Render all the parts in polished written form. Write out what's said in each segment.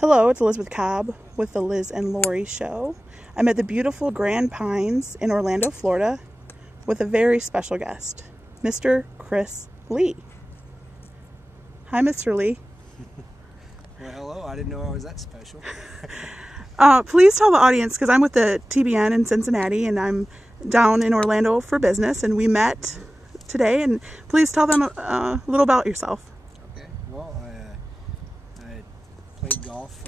Hello, it's Elizabeth Cobb with the Liz and Laurie show. I'm at the beautiful Grand Pines in Orlando, Florida with a very special guest, Mr. Chris Lee. Hi, Mr. Lee. Well, hello. I didn't know I was that special. Please tell the audience, because I'm with the TBN in Cincinnati and I'm down in Orlando for business and we met today, and please tell them a little about yourself. Okay. Well, I played golf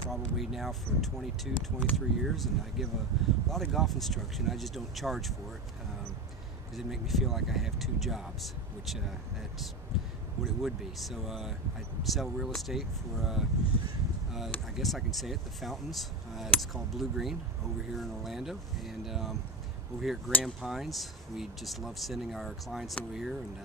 probably now for 22, 23 years, and I give a lot of golf instruction. I just don't charge for it because it makes me feel like I have two jobs, which that's what it would be. So I sell real estate for, I guess I can say it, the fountains. It's called Blue Green over here in Orlando, and over here at Grand Pines, we just love sending our clients over here, and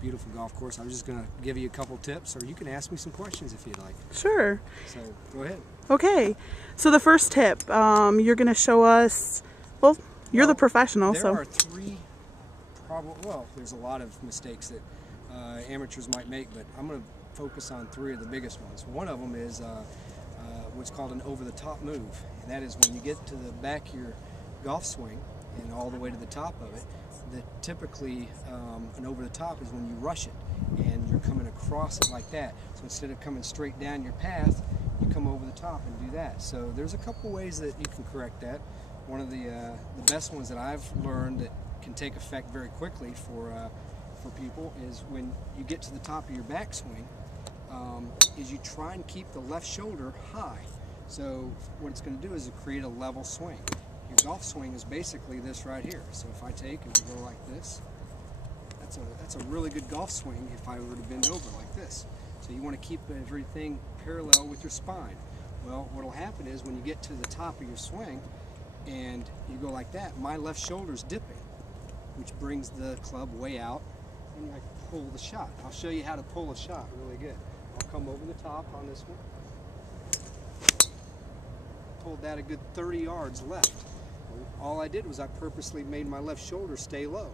beautiful golf course. I'm just going to give you a couple tips, or you can ask me some questions if you'd like. Sure. So go ahead. Okay. So the first tip, you're going to show us, well, you're the professional. There so are three, well, there's a lot of mistakes that amateurs might make, but I'm going to focus on three of the biggest ones. One of them is what's called an over-the-top move, and that is when you get to the back of your golf swing and all the way to the top of it, that typically an over-the-top is when you rush it and you're coming across it like that. So instead of coming straight down your path, you come over the top and do that. So there's a couple ways that you can correct that. One of the best ones that I've learned that can take effect very quickly for people is when you get to the top of your backswing, is you try and keep the left shoulder high. So what it's going to do is create a level swing. Your golf swing is basically this right here. So if I take and go like this, that's a really good golf swing if I were to bend over like this. So you want to keep everything parallel with your spine. Well, what will happen is when you get to the top of your swing and you go like that, my left shoulder's dipping, which brings the club way out, and I pull the shot. I'll show you how to pull a shot really good. I'll come over the top on this one. Pulled that a good 30 yards left. All I did was I purposely made my left shoulder stay low.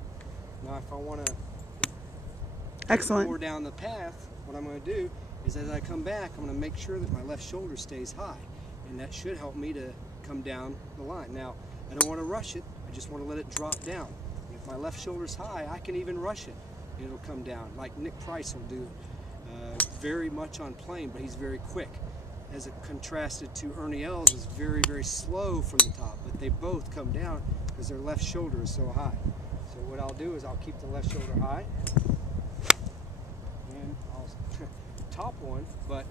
Now if I want to more down the path, what I'm going to do is as I come back, I'm going to make sure that my left shoulder stays high, and that should help me to come down the line. Now I don't want to rush it, I just want to let it drop down. If my left shoulder's high, I can even rush it and it'll come down, like Nick Price will do very much on plane, but he's very quick. As it contrasted to Ernie Els is very, very slow from the top, but they both come down because their left shoulder is so high. So what I'll do is I'll keep the left shoulder high, and I'll top one, but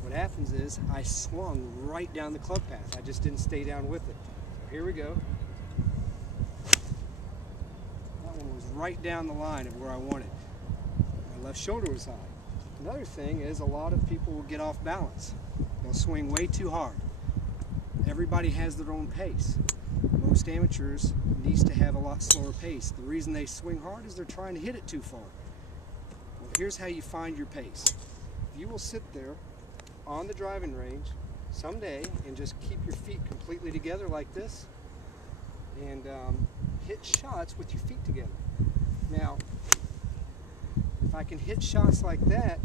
what happens is I swung right down the club path. I just didn't stay down with it. So here we go. That one was right down the line of where I wanted. My left shoulder was high. Another thing is a lot of people will get off balance. They'll swing way too hard. Everybody has their own pace. Most amateurs needs to have a lot slower pace. The reason they swing hard is they're trying to hit it too far. Well, here's how you find your pace. You will sit there on the driving range someday and just keep your feet completely together like this and hit shots with your feet together. Now, if I can hit shots like that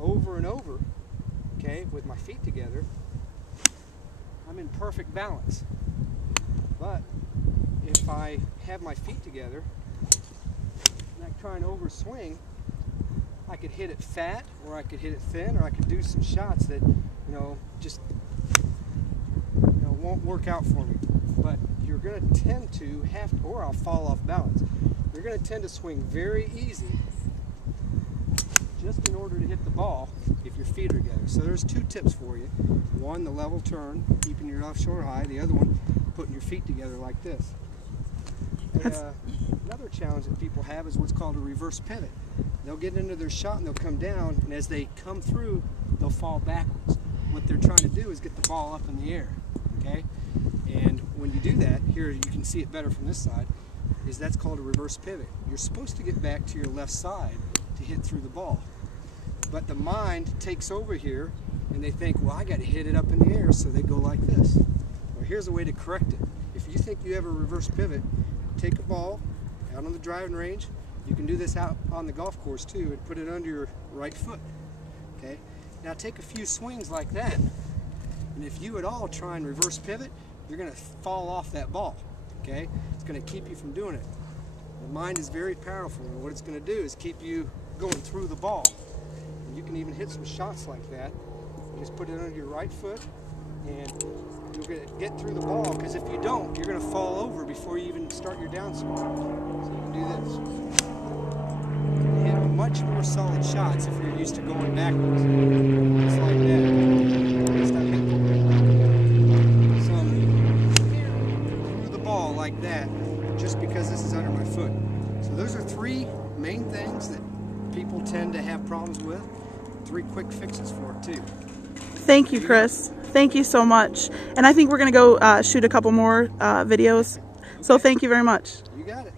over and over, okay, with my feet together, I'm in perfect balance. But if I have my feet together and I try and overswing, I could hit it fat, or I could hit it thin, or I could do some shots that, just, won't work out for me. But you're going to tend to have to, or I'll fall off balance. You're going to tend to swing very easy just in order to hit the ball if your feet are together. So there's two tips for you. One, the level turn, keeping your left shoulder high. The other one, putting your feet together like this. Another challenge that people have is what's called a reverse pivot. They'll get into their shot and they'll come down, and as they come through, they'll fall backwards. What they're trying to do is get the ball up in the air, okay? And when you do that, here you can see it better from this side, is that's called a reverse pivot. You're supposed to get back to your left side to hit through the ball. But the mind takes over here and they think, well, I got to hit it up in the air, so they go like this. Well, here's a way to correct it. If you think you have a reverse pivot, take a ball out on the driving range. You can do this out on the golf course too, and put it under your right foot, okay? Now take a few swings like that, and if you at all try and reverse pivot, you're going to fall off that ball, okay? It's going to keep you from doing it. The mind is very powerful, and what it's going to do is keep you going through the ball. And you can even hit some shots like that. You just put it under your right foot, and you're going to get through the ball, because if you don't, you're going to fall over before you even start your downswing. So you can do this. You hit much more solid shots if you're used to going backwards. Just like that. Just have some through the ball like that, just because this is under my foot. So those are three main things that people tend to have problems with. 3 quick fixes for it too. Thank you, Chris. Thank you so much. And I think we're going to go shoot a couple more videos. So thank you very much. You got it.